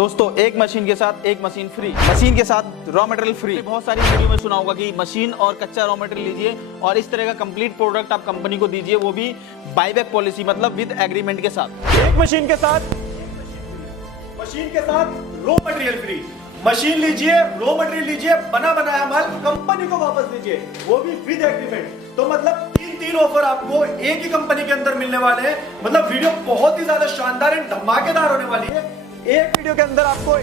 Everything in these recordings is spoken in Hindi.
दोस्तों एक मशीन के साथ एक मशीन फ्री, मशीन के साथ रॉ मटेरियल फ्री। बहुत सारी वीडियो में सुना होगा कि मशीन और कच्चा रॉ मटेरियल लीजिए और इस तरह का कंप्लीट प्रोडक्ट आप कंपनी को दीजिए, वो भी बाईबैक पॉलिसी मतलब विद एग्रीमेंट के साथ। एक मशीन के साथ रॉ मटेरियल फ्री। मशीन लीजिए, रॉ मटेरियल लीजिए, बना बनाया माल कंपनी को वापस दीजिए, वो भी विद एग्रीमेंट। तो मतलब तीन ऑफर आपको एक ही कंपनी के अंदर मिलने वाले हैं। मतलब वीडियो बहुत ही ज्यादा शानदार एंड धमाकेदार होने वाली है। एक वीडियो के अंदर आपको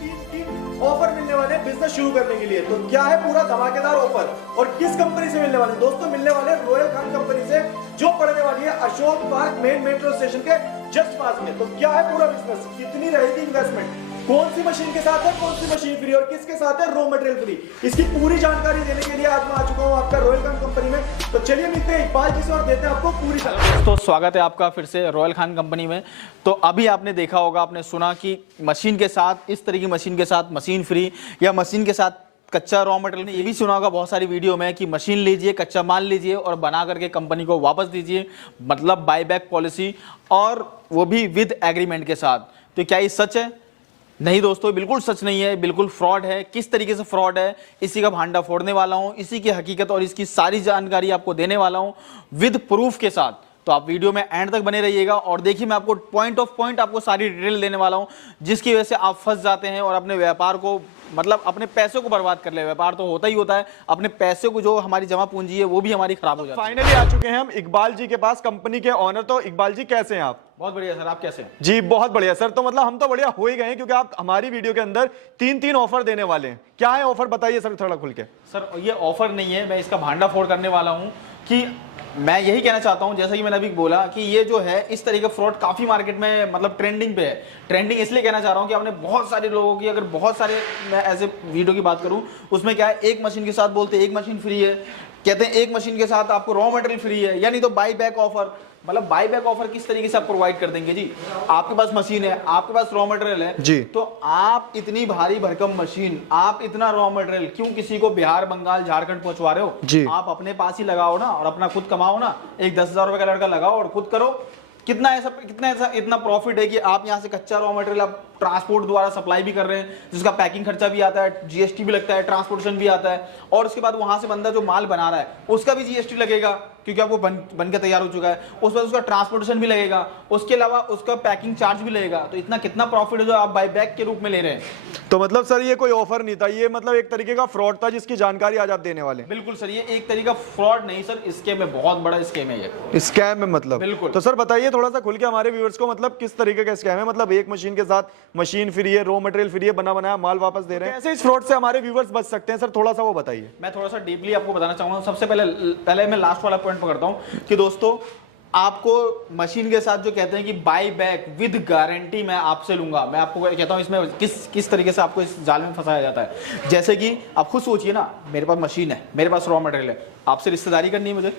तीन ऑफर मिलने वाले हैं बिजनेस शुरू करने के लिए। तो क्या है पूरा धमाकेदार ऑफर और किस कंपनी से मिलने वाले? दोस्तों मिलने वाले रॉयल खान कंपनी से, जो पड़ने वाली है Ashok park main metro station के जस्ट पास में। तो क्या है पूरा बिजनेस, कितनी रहेगी इन्वेस्टमेंट, कौन सी मशीन के साथ है, कौन सी मशीन फ्री और किसके साथ है रॉ मटेरियल फ्री, इसकी पूरी जानकारी देने के लिए आज मैं आ चुका हूं आपका रॉयल खान कंपनी में। तो चलिए मिलते हैं इकबाल जी से और देते हैं आपको पूरी जानकारी। दोस्तों स्वागत है आपका फिर से रॉयल खान कंपनी में। तो अभी आपने देखा होगा, आपने सुना कि मशीन के साथ, इस तरह की मशीन के साथ मशीन फ्री या मशीन के साथ कच्चा रॉ मटेरियल। ये भी सुना होगा बहुत सारी वीडियो में कि मशीन लीजिए, कच्चा माल लीजिए और बना करके कंपनी को वापस दीजिए, मतलब बाईबैक पॉलिसी, और वो भी विद एग्रीमेंट के साथ। तो क्या ये सच है? नहीं दोस्तों, बिल्कुल सच नहीं है, बिल्कुल फ्रॉड है। किस तरीके से फ्रॉड है, इसी का भांडा फोड़ने वाला हूं, इसी की हकीकत और इसकी सारी जानकारी आपको देने वाला हूं विद प्रूफ के साथ। तो आप वीडियो में एंड तक बने रहिएगा और देखिए मैं आपको पॉइंट ऑफ पॉइंट आपको सारी डिटेल देने वाला हूं, जिसकी वजह से आप फंस जाते हैं और अपने व्यापार को, मतलब अपने पैसे को बर्बाद कर ले। व्यापार तो होता ही होता है, अपने पैसे को, जो हमारी जमा पूंजी है वो भी हमारी खराब हो जाती है। फाइनली आ चुके हैं हम इकबाल जी के पास, कंपनी के ऑनर। तो इकबाल जी कैसे हैं आप? बहुत बढ़िया सर, आप कैसे हैं? जी बहुत बढ़िया सर। तो मतलब हम तो बढ़िया हो ही गए हैं, क्योंकि आप हमारी वीडियो के अंदर तीन ऑफर देने वाले हैं। क्या है ऑफर, बताइए सर थोड़ा खुल के। सर ये ऑफर नहीं है, मैं इसका भांडा फोड़ करने वाला हूं कि मैं यही कहना चाहता हूं, जैसा कि मैंने अभी बोला कि ये जो है इस तरह का फ्रॉड काफी मार्केट में मतलब ट्रेंडिंग पे है। ट्रेंडिंग इसलिए कहना चाह रहा हूं कि आपने बहुत सारे लोगों की, अगर बहुत सारे, मैं ऐसे वीडियो की बात करूं उसमें क्या है, एक मशीन के साथ बोलते हैं एक मशीन फ्री है, कहते हैं एक मशीन के साथ आपको रॉ मटेरियल फ्री है, यानी तो बाई बैक ऑफर। मतलब बाई बैक ऑफर किस तरीके से आप प्रोवाइड कर देंगे जी? आपके पास मशीन है, आपके पास रॉ मटेरियल है जी, तो आप इतनी भारी भरकम मशीन, आप इतना रॉ मटेरियल क्यों किसी को बिहार, बंगाल, झारखंड पहुंचवा रहे हो जी? आप अपने पास ही लगाओ ना और अपना खुद कमाओ ना। एक 10,000 रुपए का लड़का लगाओ और खुद करो। कितना ऐसा इतना प्रॉफिट है कि आप यहाँ से कच्चा रॉ मटेरियल आप ट्रांसपोर्ट द्वारा सप्लाई भी कर रहे हैं, जिसका पैकिंग खर्चा भी आता है, जीएसटी भी लगता है, ट्रांसपोर्टेशन भी आता है, और उसके बाद वहां से बंदा जो माल बना रहा है उसका भी जीएसटी लगेगा, क्योंकि आपको बन के तैयार हो चुका है। उसके बाद उसका ट्रांसपोर्टेशन भी लगेगा, उसके अलावा उसका पैकिंग चार्ज भी लगेगा। तो इतना कितना प्रॉफिट है जो आप बाईबैक के रूप में ले रहे हैं। तो मतलब सर ये कोई ऑफर नहीं था, ये मतलब एक तरीके का फ्रॉड था, जिसकी जानकारी आज आप देने वाले हैं। बिल्कुल सर, ये एक तरीका फ्रॉड नहीं सर, स्कैम है, बहुत बड़ा स्कैम है ये। स्कैम है मतलब? बिल्कुल। तो सर बताइए थोड़ा सा खुल के हमारे व्यूअर्स को, मतलब किस तरीके का स्कैम है? मतलब एक मशीन के साथ मशीन फ्री है, रॉ मटेरियल फ्री है, बना बनाया माल वापस दे रहे हैं, कैसे इस फ्रॉड से हमारे व्यूअर्स बच सकते हैं? सर थोड़ा सा वो बताइए। मैं थोड़ा सा डीपली आपको बताना चाहूंगा। सबसे पहले मैं लास्ट वाला पॉइंट पकड़ता हूं कि दोस्तों आपको मशीन के साथ जो कहते हैं कि बाई बैक विद गारंटी मैं आपसे लूंगा, मैं आपको कहता हूं इसमें किस तरीके से आपको इस जाल में फंसाया जाता है। जैसे कि आप खुद सोचिए ना, मेरे पास मशीन है, मेरे पास रॉ मटेरियल है, आपसे रिश्तेदारी करनी है, मुझे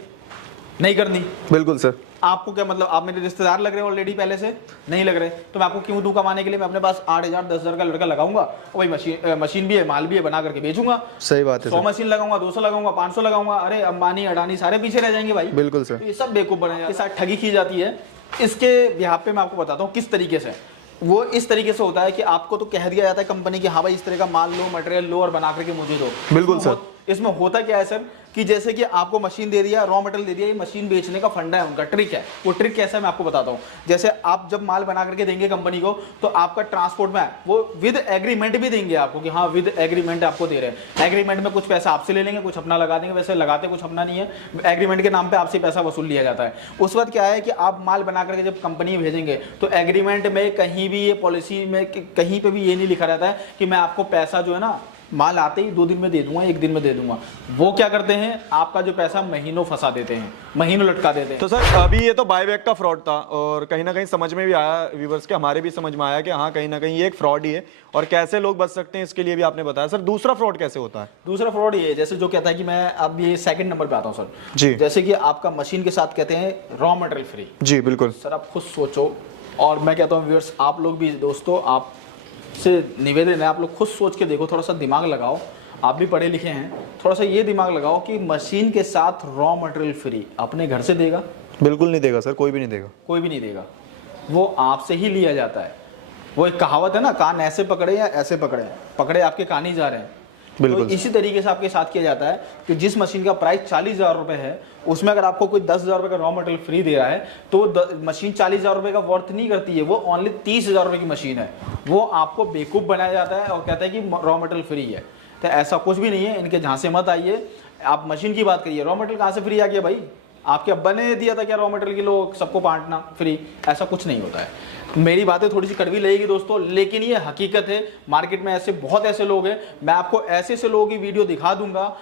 नहीं करनी? बिल्कुल सर। आपको क्या मतलब, आप मेरे रिश्तेदार लग रहे हैं ऑलरेडी, पहले से नहीं लग रहे, तो मैं आपको क्यों दूं कमाने के लिए? मैं अपने पास 8,000 10,000 का लड़का लगाऊंगा और भाई मशीन भी है, माल भी है, बना करके बेचूंगा। सही बात है। 100 मशीन लगाऊंगा, 200 लगाऊंगा, 500 लगाऊंगा, अरे अंबानी अडानी सारे पीछे रह जाएंगे भाई। बिल्कुल सर। तो ये सब बेवकूफ बने जाते हैं, साथ ठगी की जाती है। इसके बिहाफ पे मैं आपको बताता हूँ किस तरीके से। वो इस तरीके से होता है कि आपको तो कह दिया जाता है कंपनी की, हाँ भाई इस तरह का माल लो, मटेरियल लो और बना करके मुझे दो। बिल्कुल सर। इसमें होता क्या है सर कि जैसे कि आपको मशीन दे दिया, रॉ मटेरियल दे दिया, ये मशीन बेचने का फंडा है उनका, ट्रिक है। वो ट्रिक कैसा है मैं आपको बताता हूँ। जैसे आप जब माल बना करके देंगे कंपनी को, तो आपका ट्रांसपोर्ट में वो विद एग्रीमेंट भी देंगे आपको कि हाँ विद एग्रीमेंट आपको दे रहे हैं। एग्रीमेंट में कुछ पैसा आपसे ले लेंगे, कुछ अपना लगा देंगे, वैसे लगाते कुछ अपना नहीं है, एग्रीमेंट के नाम पे आपसे पैसा वसूल लिया जाता है। उस वक्त क्या है कि आप माल बना करके जब कंपनी भेजेंगे तो एग्रीमेंट में कहीं भी, ये पॉलिसी में कहीं पे भी ये नहीं लिखा रहता है कि मैं आपको पैसा जो है ना माल आते ही 2 दिन में दे दूंगा, 1 दिन में दे दूंगा। वो क्या करते हैं, आपका जो पैसा महीनों फंसा देते हैं, महीनों लटका देते हैं। तो सर अभी ये तो बाईबैक का फ्रॉड था और कहीं ना कहीं समझ में भी आया व्यूअर्स के, हमारे भी समझ में आया कि हाँ कहीं ना कहीं ये एक फ्रॉड ही है और कैसे लोग बच सकते हैं इसके लिए भी आपने बताया। सर दूसरा फ्रॉड कैसे होता है? दूसरा फ्रॉड ये है, जैसे जो कहता है कि मैं अब ये सेकंड नंबर पे आता हूँ सर जी। जैसे कि आपका मशीन के साथ कहते हैं रॉ मटेरियल फ्री। जी बिल्कुल सर, आप खुद सोचो, और मैं कहता हूँ व्यूअर्स आप लोग भी, दोस्तों आप से निवेदन है, आप लोग खुद सोच के देखो, थोड़ा सा दिमाग लगाओ, आप भी पढ़े लिखे हैं, थोड़ा सा ये दिमाग लगाओ कि मशीन के साथ रॉ मटेरियल फ्री अपने घर से देगा? बिल्कुल नहीं देगा सर, कोई भी नहीं देगा। कोई भी नहीं देगा, वो आपसे ही लिया जाता है। वो एक कहावत है ना, कान ऐसे पकड़े या ऐसे पकड़े, पकड़े आपके कान ही जा रहे हैं। बिल्कुल। तो इसी तरीके से आपके साथ किया जाता है कि जिस मशीन का प्राइस 40,000 रुपए है, उसमें अगर आपको कोई 10,000 रुपए का रॉ मटेरियल फ्री दे रहा है तो मशीन 40,000 रुपए का वर्थ नहीं करती है, वो ओनली 30,000 रुपए की मशीन है। वो आपको बेवकूफ़ बनाया जाता है और कहता है कि रॉ मटेरियल फ्री है। तो ऐसा कुछ भी नहीं है, इनके झांसे मत आइए। आप मशीन की बात करिए, रॉ मटेरियल कहाँ से फ्री आ गया भाई? आपके अब्बा ने दिया था क्या रॉ मटेरियल की लोग सबको बांटना फ्री? ऐसा कुछ नहीं होता है। मेरी बातें थोड़ी सी कड़वी लगेगी दोस्तों, लेकिन ये हकीकत है। मार्केट में ऐसे बहुत ऐसे लोग हैं, मैं आपको ऐसे ऐसे लोगों की वीडियो दिखा दूंगा।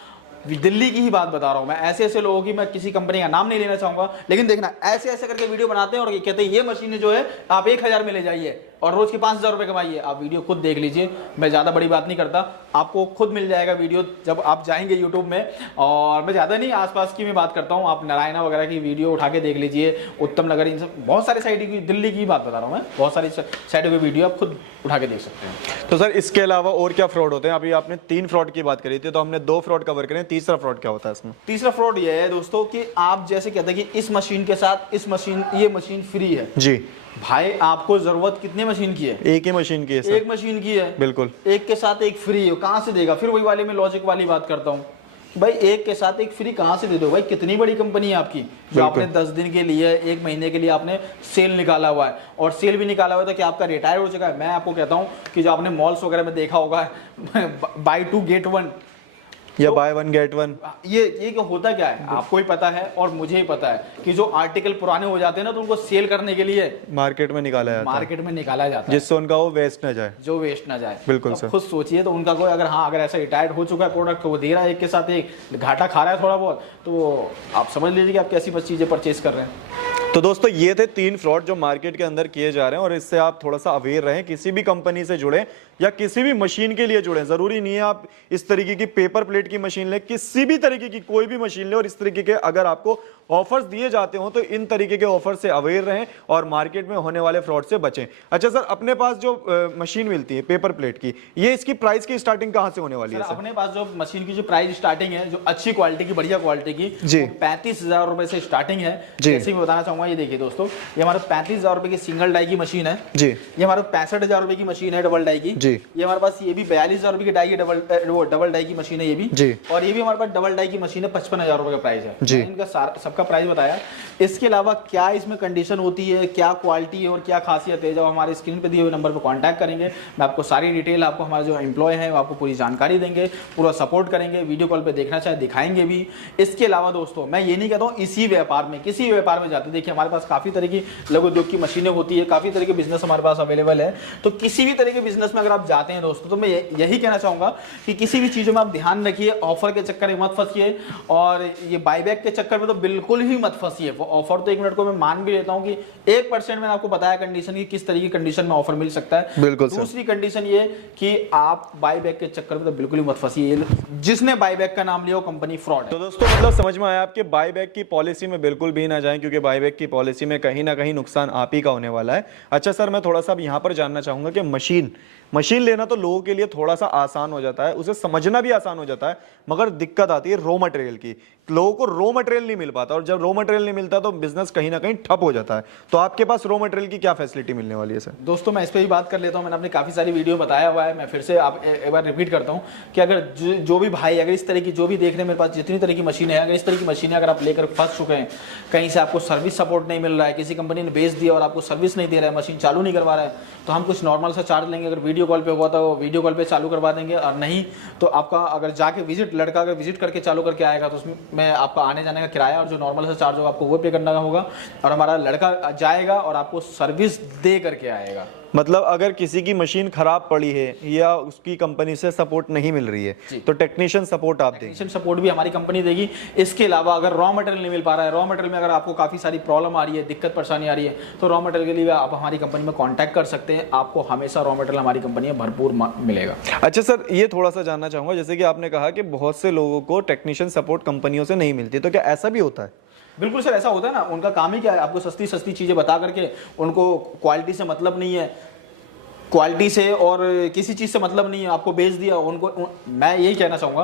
दिल्ली की ही बात बता रहा हूं मैं, ऐसे ऐसे लोगों की, मैं किसी कंपनी का नाम नहीं लेना चाहूंगा, लेकिन देखना ऐसे ऐसे करके वीडियो बनाते हैं और ये कहते हैं ये मशीनें जो है आप 1,000 में ले जाइए और रोज के 5,000 रुपए कमाइए। आप वीडियो खुद देख लीजिए, मैं ज़्यादा बड़ी बात नहीं करता, आपको खुद मिल जाएगा वीडियो जब आप जाएंगे यूट्यूब में। और मैं ज़्यादा नहीं, आसपास की मैं बात करता हूँ, आप नारायणा वगैरह की वीडियो उठा के देख लीजिए, उत्तम नगर, इन सब बहुत सारी साइट की, दिल्ली की बात बता रहा हूँ मैं, बहुत सारी साइटों की वीडियो आप खुद उठा के देख सकते हैं। तो सर इसके अलावा और क्या फ्रॉड होते हैं? अभी आपने 3 फ्रॉड की बात करी थी, तो हमने 2 फ्रॉड कवर करे, तीसरा फ्रॉड क्या होता है इसमें? तीसरा फ्रॉड ये है दोस्तों कि आप जैसे कहते हैं कि इस मशीन के साथ इस मशीन, ये मशीन फ्री है। जी भाई आपको जरूरत कितने मशीन की है? एक ही मशीन की है सर। एक मशीन की है, बिल्कुल। एक के साथ एक फ्री है, कहाँ से देगा? फिर वही वाले में लॉजिक वाली बात करता हूँ भाई, एक के साथ एक फ्री कहाँ से दे दो भाई? कितनी बड़ी कंपनी है आपकी जो आपने 10 दिन के लिए, 1 महीने के लिए आपने सेल निकाला हुआ है, और सेल भी निकाला हुआ है तो क्या आपका रिटायर हो चुका है? मैं आपको कहता हूँ कि जो आपने मॉल्स वगैरह में देखा होगा बाय 2 गेट 1 या तो बाय 1 गेट 1, ये क्या होता क्या है आपको ही पता है और मुझे ही पता है कि जो आर्टिकल पुराने हो जाते हैं ना, तो उनको सेल करने के लिए मार्केट में निकाला जाता है, मार्केट में निकाला जाता है, जिससे उनका वो वेस्ट न जाए, जो वेस्ट ना जाए। बिल्कुल सर। खुद सोचिए, तो उनका कोई अगर हाँ, अगर ऐसा रिटायर्ड हो चुका है प्रोडक्ट, तो वो दे रहा है एक के साथ एक, घाटा खा रहा है थोड़ा बहुत, तो आप समझ लीजिए कि आप कैसी बस चीजें परचेज कर रहे हैं। तो दोस्तों ये थे 3 फ्रॉड जो मार्केट के अंदर किए जा रहे हैं, और इससे आप थोड़ा सा अवेयर रहें। किसी भी कंपनी से जुड़े या किसी भी मशीन के लिए जुड़े, जरूरी नहीं है आप इस तरीके की पेपर प्लेट की मशीन लें, किसी भी तरीके की कोई भी मशीन लें, और इस तरीके के अगर आपको ऑफर्स दिए जाते हो तो इन तरीके के ऑफर से अवेयर रहें और मार्केट में होने वाले फ्रॉड से बचें। अच्छा सर, अपने पास जो मशीन मिलती है पेपर प्लेट की, ये इसकी प्राइस की स्टार्टिंग कहां से होने वाली है सर? अपने पास जो मशीन की जो प्राइस स्टार्टिंग है, जो अच्छी क्वालिटी की, बढ़िया क्वालिटी की, जी, 35,000 रुपए से स्टार्टिंग है। जी, जैसे मैं बताना चाहूंगा, ये देखिए दोस्तों, ये हमारे 35,000 रुपए की सिंगल डाई की मशीन है जी। ये हमारे 65,000 रुपए की मशीन है डबल डाई की जी। ये हमारे पास ये भी 42,000 रुपए की डाई है, डबल डाई की मशीन है ये भी जी। और ये भी हमारे पास डबल डाई की मशीन है, 55,000 रुपए का प्राइस है जी। इनका सबका प्राइस बताया। इसके अलावा क्या इसमें कंडीशन होती है, क्या क्वालिटी है और क्या खासियत है, जब हमारे स्क्रीन पे दिए हुए नंबर पर कांटेक्ट करेंगे, मैं आपको सारी डिटेल, आपको हमारे जो एम्प्लॉय है वो आपको पूरी जानकारी देंगे, पूरा सपोर्ट करेंगे, वीडियो कॉल पे देखना चाहे दिखाएंगे भी। इसके अलावा दोस्तों मैं ये नहीं कहता हूँ इसी व्यापार में, किसी व्यापार में जाते, देखिए हमारे पास काफी तरह की लघु उद्योग की मशीनें होती है, काफी तरह के बिजनेस हमारे पास अवेलेबल है। तो किसी भी तरह के बिजनेस में अगर आप जाते हैं दोस्तों, तो मैं यही कहना चाहूंगा कि किसी भी चीजों में आप ध्यान रखिए, ऑफर के चक्कर में मत फंसिए, और ये बायबैक के चक्कर में तो बिल्कुल ही मत फंसिए। ऑफर तो 1 मिनट को मैं मान भी लेता हूं कि 1% मैंने आपको बताया कंडीशन की, किस तरीके की कंडीशन में ऑफर मिल सकता है। बिल्कुल। दूसरी कंडीशन ये कि आप बायबैक के चक्कर में तो बिल्कुल ही मत फंसिए, जिसने बायबैक का नाम लिया वो कंपनी फ्रॉड है। तो दोस्तों मतलब समझ में आया आपके, बायबैक की पॉलिसी में बिल्कुल भी ना जाएं, क्योंकि बायबैक की पॉलिसी में कहीं ना कहीं नुकसान आप ही का होने वाला है। अच्छा सर, मैं थोड़ा सा अब यहाँ पर जानना चाहूंगा कि मशीन लेना तो लोगों के लिए थोड़ा सा आसान हो जाता है, उसे समझना भी आसान हो जाता है, मगर दिक्कत आती है रॉ मटेरियल की। लोगों को रॉ मटेरियल नहीं मिल पाता, और जब रॉ मटेरियल नहीं मिलता तो बिजनेस कहीं ना कहीं ठप हो जाता है। तो आपके पास रॉ मटेरियल की क्या फैसिलिटी मिलने वाली है सर? दोस्तों मैं इस पर भी बात कर लेता हूं, मैंने अपनी काफी सारी वीडियो बताया हुआ है, मैं फिर से आप एक बार रिपीट करता हूं कि अगर जो भी भाई, अगर इस तरह की जो भी देख रहे हैं, मेरे पास जितनी तरह की मशीनें हैं, अगर इस तरह की मशीनें अगर आप लेकर फंस चुके हैं, कहीं से आपको सर्विस सपोर्ट नहीं मिल रहा है, किसी कंपनी ने बेच दिया और आपको सर्विस नहीं दे रहा है, मशीन चालू नहीं करवा रहा है, तो हम कुछ नॉर्मल सा चार्ज लेंगे। अगर वीडियो कॉल पे होगा तो वीडियो कॉल पे चालू करवा देंगे, और नहीं तो आपका अगर जाके लड़का अगर विजिट करके चालू करके आएगा तो उसमें आपका आने जाने का किराया और जो नॉर्मल सा चार्ज होगा आपको वो पे करना होगा, और हमारा लड़का जाएगा और आपको सर्विस दे करके आएगा। मतलब अगर किसी की मशीन खराब पड़ी है या उसकी कंपनी से सपोर्ट नहीं मिल रही है, तो टेक्नीशियन सपोर्ट आप देंगे? टेक्नीशियन सपोर्ट भी हमारी कंपनी देगी। इसके अलावा अगर रॉ मटेरियल नहीं मिल पा रहा है, रॉ मटेरियल में अगर आपको काफी सारी प्रॉब्लम आ रही है, दिक्कत परेशानी आ रही है, तो रॉ मटेरियल के लिए आप हमारी कंपनी में कॉन्टैक्ट कर सकते हैं, आपको हमेशा रॉ मटेरियल हमारी कंपनी में भरपूर मिलेगा। अच्छा सर, ये थोड़ा सा जानना चाहूंगा, जैसे कि आपने कहा कि बहुत से लोगों को टेक्नीशियन सपोर्ट कंपनियों से नहीं मिलती, तो क्या ऐसा भी होता है? बिल्कुल सर, ऐसा होता है ना, उनका काम ही क्या है, आपको सस्ती सस्ती चीजें बता करके, उनको क्वालिटी से मतलब नहीं है, क्वालिटी से और किसी चीज से मतलब नहीं है, आपको बेच दिया उनको। मैं यही कहना चाहूंगा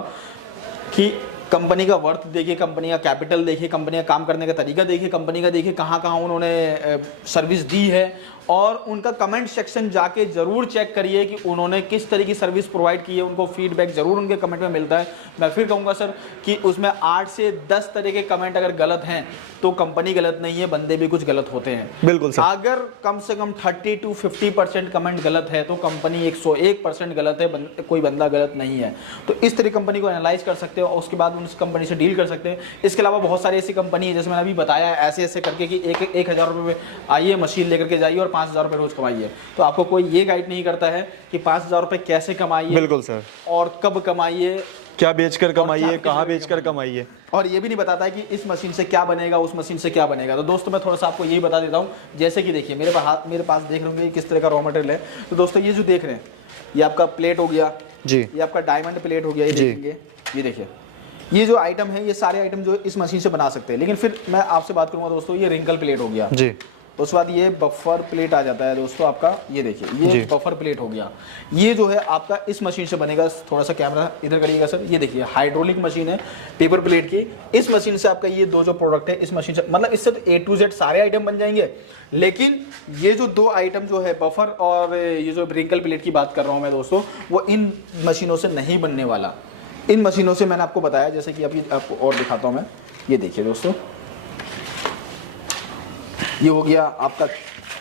कि कंपनी का वर्थ देखिए, कंपनी का कैपिटल देखिए, कंपनी का काम करने का तरीका देखिए, कंपनी का देखिए कहाँ कहाँ उन्होंने सर्विस दी है, और उनका कमेंट सेक्शन जाके जरूर चेक करिए कि उन्होंने किस तरह की सर्विस प्रोवाइड की है, उनको फीडबैक जरूर उनके कमेंट में मिलता है। मैं फिर कहूँगा सर कि उसमें 8 से 10 तरह के कमेंट अगर गलत हैं तो कंपनी गलत नहीं है, बंदे भी कुछ गलत होते हैं। बिल्कुल सर। अगर कम से कम 30 to 50% कमेंट गलत है तो कंपनी 101% गलत है, कोई बंदा गलत नहीं है। तो इस तरह कंपनी को एनालाइज कर सकते हो और उसके बाद उस कंपनी से डील कर सकते हैं। इसके अलावा बहुत सारी ऐसी कंपनी है जैसे मैंने अभी बताया ऐसे ऐसे करके कि 1,000 रुपये में आइए मशीन लेकर के जाइए और 5,000 रुपये रोज कमाइए। तो आपको कोई ये गाइड नहीं करता है कि 5,000 रुपये कैसे कमाइए, बिल्कुल सर, और कब कमाइए, क्या बेचकर कमाइए, कहाँ बेचकर कमाइए, और ये भी नहीं बताता है कि इस मशीन से क्या बनेगा, उस मशीन से क्या बनेगा। तो दोस्तों मैं थोड़ा सा आपको यही बता देता हूँ। जैसे कि देखिए मेरे पास देख रहे होंगे किस तरह का रॉ मटेरियल है। तो दोस्तों ये जो देख रहे हैं ये आपका प्लेट हो गया जी, ये आपका डायमंड प्लेट हो गया, ये देखेंगे, ये देखिए ये जो आइटम है ये सारे आइटम जो इस मशीन से बना सकते हैं। लेकिन फिर मैं आपसे बात करूंगा दोस्तों, ये रिंकल प्लेट हो गया जी, उसके बाद ये बफर प्लेट आ जाता है दोस्तों आपका, ये देखिए ये बफर प्लेट हो गया। ये जो है आपका इस मशीन से बनेगा। थोड़ा सा कैमरा इधर करिएगा सर, ये देखिए हाइड्रोलिक मशीन है पेपर प्लेट की। इस मशीन से आपका ये दो जो प्रोडक्ट है इस मशीन से, मतलब इससे तो A to Z सारे आइटम बन जाएंगे। लेकिन ये जो दो आइटम जो है बफर और ये जो रिंकल प्लेट की बात कर रहा हूँ मैं दोस्तों, वो इन मशीनों से नहीं बनने वाला। इन मशीनों से मैंने आपको बताया, जैसे कि अभी आपको और दिखाता हूँ मैं, ये देखिए दोस्तों, ये हो गया आपका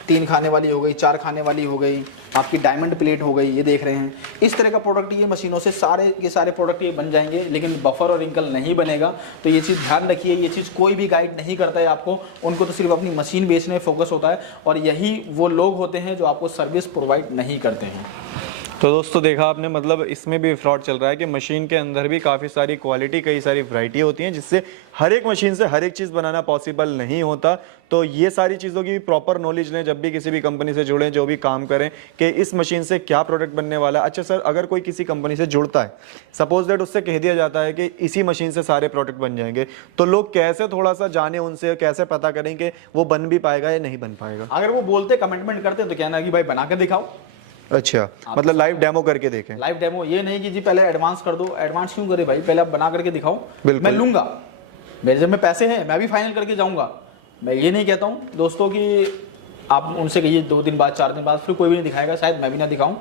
3 खाने वाली हो गई, 4 खाने वाली हो गई, आपकी डायमंड प्लेट हो गई, ये देख रहे हैं। इस तरह का प्रोडक्ट ये मशीनों से सारे के सारे प्रोडक्ट ये बन जाएंगे, लेकिन बफर और रिंकल नहीं बनेगा। तो ये चीज़ ध्यान रखिए, ये चीज़ कोई भी गाइड नहीं करता है आपको, उनको तो सिर्फ अपनी मशीन बेचने में फोकस होता है, और यही वो लोग होते हैं जो आपको सर्विस प्रोवाइड नहीं करते हैं। तो दोस्तों देखा आपने, मतलब इसमें भी फ्रॉड चल रहा है कि मशीन के अंदर भी काफ़ी सारी क्वालिटी, कई सारी वैरायटी होती हैं, जिससे हर एक मशीन से हर एक चीज़ बनाना पॉसिबल नहीं होता। तो ये सारी चीज़ों की भी प्रॉपर नॉलेज लें जब भी किसी भी कंपनी से जुड़ें, जो भी काम करें, कि इस मशीन से क्या प्रोडक्ट बनने वाला है। अच्छा सर, अगर कोई किसी कंपनी से जुड़ता है, सपोज दैट उससे कह दिया जाता है कि इसी मशीन से सारे प्रोडक्ट बन जाएंगे, तो लोग कैसे थोड़ा सा जाने उनसे, कैसे पता करें कि वो बन भी पाएगा या नहीं बन पाएगा? अगर वो बोलते कमिटमेंट करते तो कहना कि भाई बना के दिखाओ। अच्छा, मतलब लाइव डेमो करके देखें। लाइव डेमो, ये नहीं कि जी पहले एडवांस कर दो। एडवांस क्यों करे भाई, पहले आप बना करके दिखाओ, मैं लूंगा, मेरे जब में पैसे हैं मैं भी फाइनल करके जाऊंगा। मैं ये नहीं कहता हूँ दोस्तों कि आप उनसे कहिए 2 दिन बाद 4 दिन बाद, फिर कोई भी नहीं दिखाएगा, शायद मैं भी ना दिखाऊं।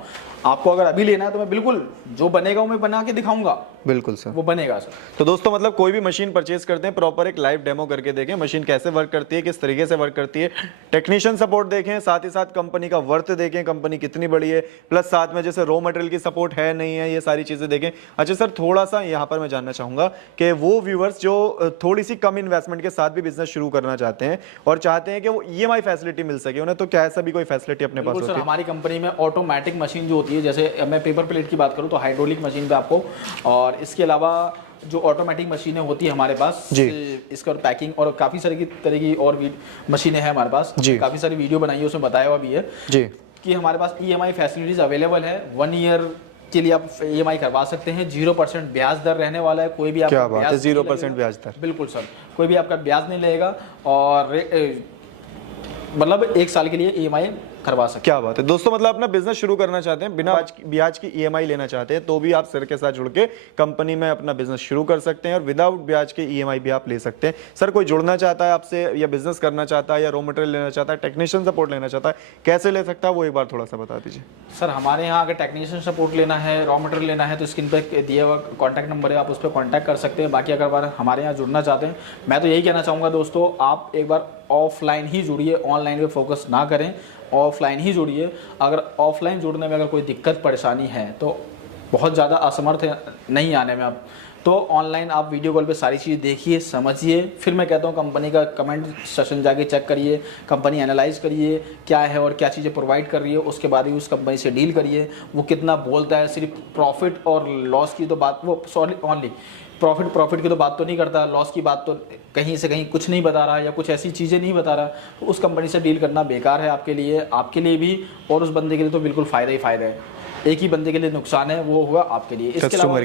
आपको अगर अभी लेना है तो मैं बिल्कुल जो बनेगा वो मैं बना के दिखाऊंगा। बिल्कुल सर, वो बनेगा सर। तो दोस्तों मतलब कोई भी मशीन परचेज करते हैं, प्रॉपर एक लाइव डेमो करके देखें, मशीन कैसे वर्क करती है, किस तरीके से वर्क करती है, टेक्नीशियन सपोर्ट देखें, साथ ही साथ कंपनी का वर्थ देखें, कंपनी कितनी बड़ी है, प्लस साथ में जैसे रॉ मटेरियल की सपोर्ट है नहीं है, ये सारी चीज़ें देखें। अच्छा सर, थोड़ा सा यहाँ पर मैं जानना चाहूँगा कि वो व्यूअर्स जो थोड़ी सी कम इन्वेस्टमेंट के साथ भी बिजनेस शुरू करना चाहते हैं और चाहते हैं कि वो EMI फैसिलिटी मिल सके उन्हें, तो क्या ऐसा भी कोई फैसिलिटी अपने पास होती है? हमारी कंपनी में ऑटोमेटिक मशीन जो होती है, जैसे मैं पेपर प्लेट की बात करूँ तो हाइड्रोलिक मशीन पे आपको, और इसके अलावा जो ऑटोमेटिक मशीनें होती है हमारे पास इसका पैकिंग और काफ़ी सारी तरह की और भी मशीनें हैं हमारे पास, काफ़ी सारी वीडियो बनाई है, उसमें बताया हुआ भी है जी कि हमारे पास EMI फैसिलिटीज़ अवेलेबल है। 1 ईयर के लिए आप EMI करवा सकते हैं, 0% ब्याज दर रहने वाला है। कोई भी आपका 0% ब्याज दर? बिल्कुल सर, कोई भी आपका ब्याज नहीं लगेगा, और मतलब 1 साल के लिए EMI करवा सकते। क्या बात है दोस्तों, मतलब अपना बिजनेस शुरू करना चाहते हैं, बिना ब्याज की EMI लेना चाहते हैं, तो भी आप सर के साथ जुड़ के कंपनी में अपना बिजनेस शुरू कर सकते हैं, और विदाउट ब्याज के EMI भी आप ले सकते हैं। सर कोई जुड़ना चाहता है आपसे, या बिजनेस करना चाहता है, या रॉ मटेरियल लेना चाहता है, टेक्नीशियन सपोर्ट लेना चाहता है, कैसे ले सकता है वो एक बार थोड़ा सा बता दीजिए। सर हमारे यहाँ अगर टेक्नीशियन सपोर्ट लेना है, रॉ मटेरियल लेना है, तो स्क्रीन पे दिया हुआ कॉन्टैक्ट नंबर है, आप उस पर कॉन्टैक्ट कर सकते हैं। बाकी अगर बार हमारे यहाँ जुड़ना चाहते हैं, मैं तो यही कहना चाहूँगा दोस्तों, आप एक बार ऑफलाइन ही जुड़िए, ऑनलाइन पे फोकस ना करें, ऑफलाइन ही जुड़िए। अगर ऑफलाइन जुड़ने में अगर कोई दिक्कत परेशानी है, तो बहुत ज़्यादा असमर्थ है नहीं आने में आप, तो ऑनलाइन आप वीडियो कॉल पे सारी चीज़ देखिए, समझिए। फिर मैं कहता हूँ कंपनी का कमेंट सेशन जाके चेक करिए, कंपनी एनालाइज करिए क्या है और क्या चीज़ें प्रोवाइड कर रही है, उसके बाद ही उस कंपनी से डील करिए। वो कितना बोलता है, सिर्फ प्रॉफिट और लॉस की तो बात, वो सॉरी ओनली प्रॉफिट की तो बात तो नहीं करता, लॉस की बात तो कहीं से कहीं कुछ नहीं बता रहा, या कुछ ऐसी चीज़ें नहीं बता रहा, तो उस कंपनी से डील करना बेकार है आपके लिए भी, और उस बंदे के लिए तो बिल्कुल फ़ायदा ही फ़ायदा है। एक ही बंदे के लिए नुकसान है, वो होगा आपके लिए, इसके अलावा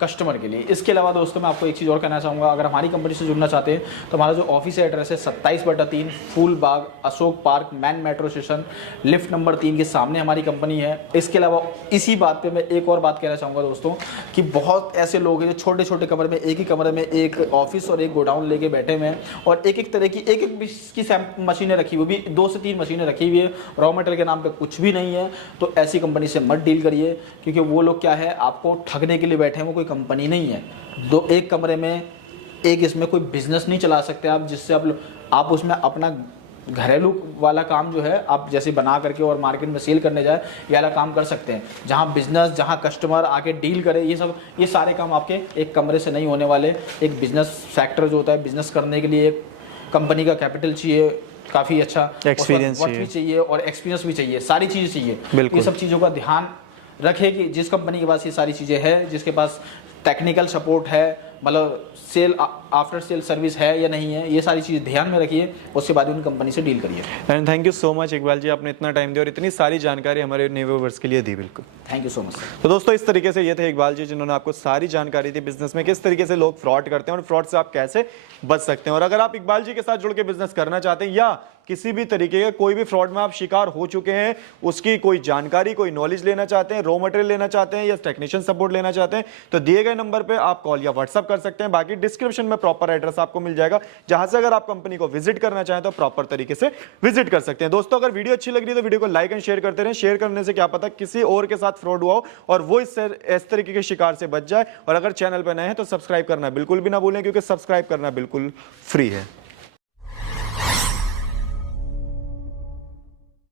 कस्टमर के लिए। इसके अलावा दोस्तों मैं आपको एक चीज़ और कहना चाहूँगा, अगर हमारी कंपनी से जुड़ना चाहते हैं तो हमारा जो ऑफिस एड्रेस है 27/3 Phool Bagh Ashok park main metro station lift number 3 के सामने हमारी कंपनी है। इसके अलावा इसी बात पे मैं एक और बात कहना चाहूँगा दोस्तों कि बहुत ऐसे लोग हैं जो छोटे छोटे कमरे में, एक ही कमरे में एक ऑफिस और एक गोडाउन लेके बैठे हुए हैं और एक एक तरह की एक की मशीनें रखी हुई, भी 2 से 3 मशीनें रखी हुई है, रॉ मटेरियल के नाम पे कुछ भी नहीं है। तो ऐसी कंपनी से मत डील करिए, क्योंकि वो लोग क्या है आपको ठगने के लिए बैठे हैं, वो कोई कंपनी नहीं है। एक कमरे में एक इसमें कोई बिजनेस नहीं चला सकते आप, जिससे आप उसमें अपना घरेलू वाला काम जो है आप जैसे बना करके और मार्केट में सेल करने जाए ये वाला काम कर सकते हैं। जहाँ बिजनेस, जहाँ कस्टमर आके डील करे, ये सारे काम आपके एक कमरे से नहीं होने वाले। एक बिजनेस फैक्टर जो होता है, बिजनेस करने के लिए एक कंपनी का कैपिटल चाहिए, काफ़ी अच्छा एक्सपीरियंस भी चाहिए और एक्सपीरियंस भी चाहिए, सारी चीज़ें चाहिए। ये सब चीज़ों का ध्यान रखे कि जिस कंपनी के पास ये सारी चीज़ें हैं, जिसके पास टेक्निकल सपोर्ट है, मतलब सेल आफ्टर सेल सर्विस है या नहीं है, ये सारी चीज़ ध्यान में रखिए, उसके बाद उन कंपनी से डील करिए। And thank you so much Iqbal ji, आपने इतना टाइम दिया और इतनी सारी जानकारी हमारे न्यू व्यूअर्स के लिए दी। बिल्कुल थैंक यू सो मच। तो दोस्तों इस तरीके से ये थे इकबाल जी, जिन्होंने आपको सारी जानकारी दी बिजनेस में किस तरीके से लोग फ्रॉड करते हैं और फ्रॉड से आप कैसे बच सकते हैं। और अगर आप इकबाल जी के साथ जुड़ के बिजनेस करना चाहते हैं या किसी भी तरीके का कोई भी फ्रॉड में आप शिकार हो चुके हैं, उसकी कोई जानकारी, कोई नॉलेज लेना चाहते हैं, रॉ मटेरियल लेना चाहते हैं या टेक्नीशियन सपोर्ट लेना चाहते हैं, तो दिए गए नंबर पे आप कॉल या व्हाट्सअप कर सकते हैं। बाकी डिस्क्रिप्शन में प्रॉपर एड्रेस आपको मिल जाएगा, जहां से अगर आप कंपनी को विजिट करना चाहें तो प्रॉपर तरीके से विजिट कर सकते हैं। दोस्तों अगर वीडियो अच्छी लग रही है तो वीडियो को लाइक एंड शेयर करते रहें। शेयर करने से क्या पता किसी और के साथ फ्रॉड हुआ हो और वो इस तरीके के शिकार से बच जाए। और अगर चैनल पर नए हैं तो सब्सक्राइब करना बिल्कुल भी ना भूलें, क्योंकि सब्सक्राइब करना बिल्कुल फ्री है।